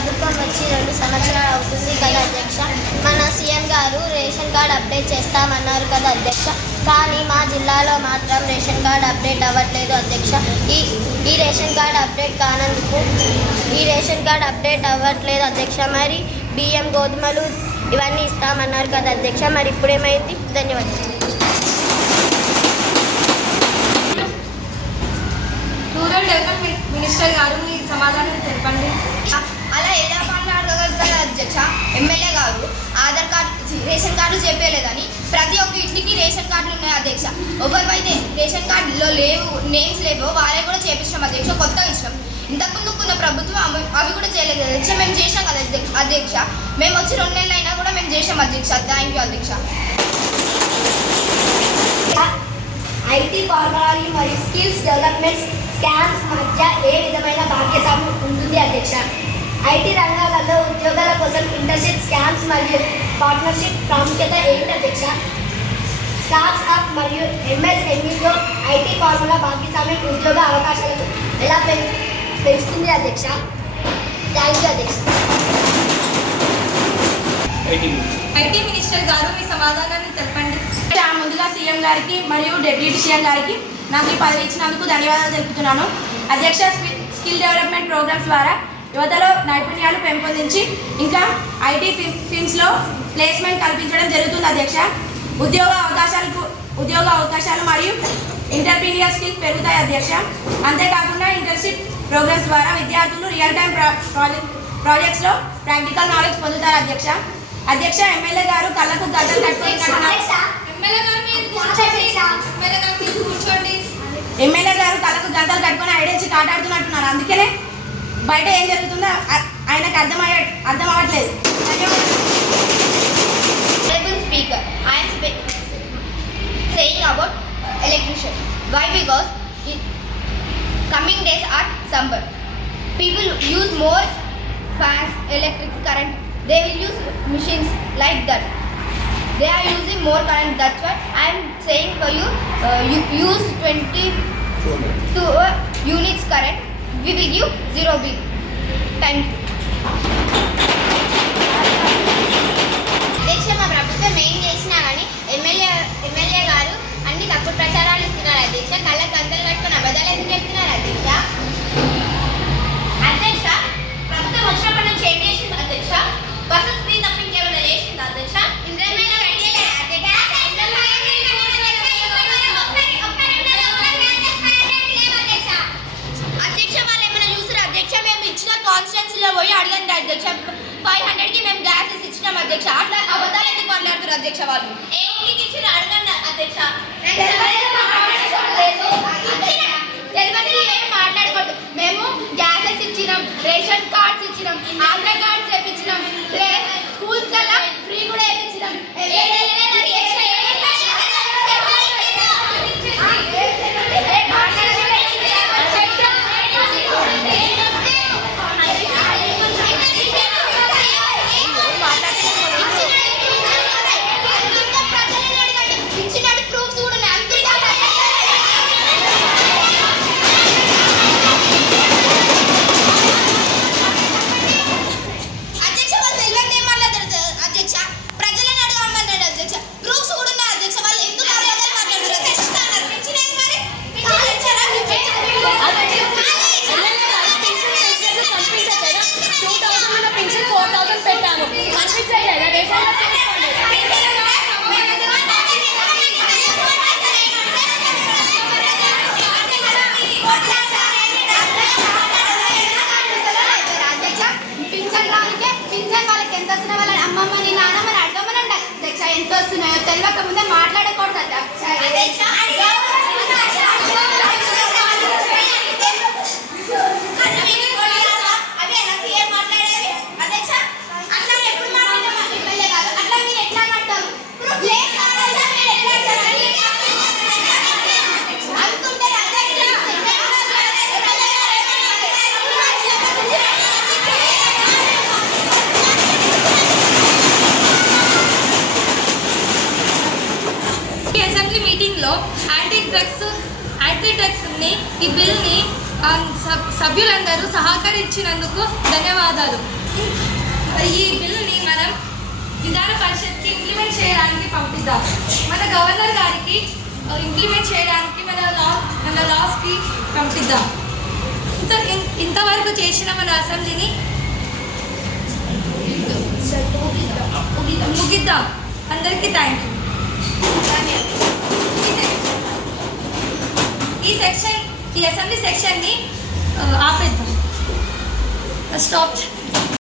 ప్రభుత్వం వచ్చి 2 సంవత్సరాలు అవుతుంది కదా అధ్యక్ష. మన సీఎం గారు రేషన్ కార్డ్ అప్డేట్ చేస్తామన్నారు కదా అధ్యక్ష. కానీ మా జిల్లాలో మాత్రం రేషన్ కార్డ్ అప్డేట్ అవ్వట్లేదు అధ్యక్ష. ఈ రేషన్ కార్డ్ అప్డేట్ అవ్వట్లేదు అధ్యక్ష. మరి బియ్యం, గోధుమలు ఇవన్నీ ఇస్తామన్నారు కదా అధ్యక్ష. మరి ఇప్పుడేమైంది? ధన్యవాదాలు. రూరల్ డెవలప్మెంట్ మినిస్టర్ గారు మీ సమాధానం తెలపండి. అలా ఎలా మాట్లాడగలుగుతారు అధ్యక్ష? ఎమ్మెల్యే గారు ఆధార్ కార్డు, రేషన్ కార్డు చెప్పలేదని ప్రతి ఒక్క ఇంటికి రేషన్ కార్డులు ఉన్నాయి అధ్యక్ష. ఎవరివైతే రేషన్ కార్డులో నేమ్స్ లేవో వాళ్ళే కూడా చేపించాం అధ్యక్ష. కొత్తగా ఇచ్చినాం. ఇంతకుముందు ఉన్న ప్రభుత్వం అవి కూడా చేయలేదు అధ్యక్ష. మేము చేసాం కదా అధ్యక్ష. మేము వచ్చి 2 నెలలు అయినా కూడా మేము చేసాం అధ్యక్ష. థ్యాంక్ యూ అధ్యక్ష. ఐటీ ఫార్మరీ మరియు స్కిల్స్ డెవలప్మెంట్ స్కామ్స్ మధ్య ఏ విధమైన భాగ్యస్వామ్యం ఉంటుంది అధ్యక్ష? ఐటీ రంగాలలో ఉద్యోగాల కోసం ఇంటర్న్షిప్ స్కామ్స్ మరియు పార్ట్నర్షిప్ ప్రాముఖ్యత ఏంటి అధ్యక్ష? స్టార్ట్స్ అప్ మరియు ఎంఎస్ఎంఈతో ఐటీ ఫార్ములా భాగ్యస్వామ్యం ఉద్యోగ అవకాశాలను ఎలా పెంచుతుంది అధ్యక్ష? థ్యాంక్ యూ అధ్యక్ష. ఐటీ మినిస్టర్ గారు మీ సమాధానాన్ని తెలపండి. ముందుగా సీఎం గారికి మరియు డిప్యూటీ సీఎం గారికి నాకు ఈ పదవి ఇచ్చినందుకు ధన్యవాదాలు తెలుపుతున్నాను అధ్యక్ష. స్కిల్ డెవలప్మెంట్ ప్రోగ్రామ్స్ ద్వారా యువతలో నైపుణ్యాలు పెంపొందించి ఇంకా ఐటీ ఫీల్డ్స్లో ప్లేస్మెంట్ కల్పించడం జరుగుతుంది అధ్యక్ష. ఉద్యోగ అవకాశాలు మరియు ఇంటర్ప్రీనియర్ స్కిల్స్ పెరుగుతాయి అధ్యక్ష. అంతేకాకుండా ఇంటర్న్షిప్ ప్రోగ్రామ్స్ ద్వారా విద్యార్థులు రియల్ టైం ప్రాజెక్ట్స్లో ప్రాక్టికల్ నాలెడ్జ్ పొందుతారు అధ్యక్ష. ఎమ్మెల్యే గారు కళ్ళకు గడ్డలు కట్టుకొని ఐడెన్సీ కాటాడుతున్నట్టున్నారు. అందుకనే బయట ఏం జరుగుతుందో ఆయనకు అర్థం అవ్వట్లేదు. Speaker, I am saying about electrician. Why? Because coming days are summer. People use more fast electric current. They will use machines like that. They are using more current. That's why I am saying for you, use 22 units current. We will give 0 bill. Thank you. అధ్యక్ష, మా ప్రభుత్వం ఏం చేసినా కానీ MLA గారు అన్ని తప్పుడు ప్రచారాలు ఇస్తున్నారు అధ్యక్ష. కళ్ళకు గంటలు కట్టుకుని అబద్ధాలు ఎందుకు చెప్తున్నారు అధ్యక్ష? అధ్యక్ష, ప్రభుత్వం వచ్చినప్పటి నుంచి ఏం చేసింది అధ్యక్ష? బస్సు ఫ్రీ తప్ప ఇంకేమైనా చేసింది అధ్యక్ష? ఇంద్రమైన అధ్యక్ష, వాళ్ళు ఏమైనా చూసారు అధ్యక్ష? మేము ఇచ్చిన కాన్స్టిట్యున్సీలో పోయి అడగండి అధ్యక్ష. 500కి మేము గ్యాసెస్ ఇచ్చినాం అధ్యక్ష. అట్లా అబద్ధాలు ఎందుకు మాట్లాడుతారు అధ్యక్ష? వాళ్ళు ఏ ఇంటికి ఇచ్చిన అడగండి అధ్యక్ష. తెలియదు ఏమి మాట్లాడకూడదు. మేము గ్యాసెస్ ఇచ్చినాం, రేషన్ కార్డ్స్ ఇచ్చినాం, ఆధార్ కార్డ్స్ వేయించినాం, స్కూల్స్ కల్లా ఫ్రీ కూడా వేయించినాం. ఎంత వస్తున్నాయో తెలియక ముందే మాట్లాడకూడదు అధ్యక్ష. యాంటీ డ్రగ్స్ ని ఈ బిల్ని సభ్యులందరూ సహకరించినందుకు ధన్యవాదాలు. ఈ బిల్లుని మనం విధాన పరిషత్కి ఇంప్లిమెంట్ చేయడానికి పంపిద్దాం. మన గవర్నర్ గారికి ఇంప్లిమెంట్ చేయడానికి మన లాస్కి పంపిద్దాం. ఇంతవరకు చేసిన మన అసెంబ్లీని ముగిద్దాం. అందరికీ థ్యాంక్ యూ. ఈ అసెంబ్లీ సెక్షన్ని ఆపేద్దాం. స్టాప్.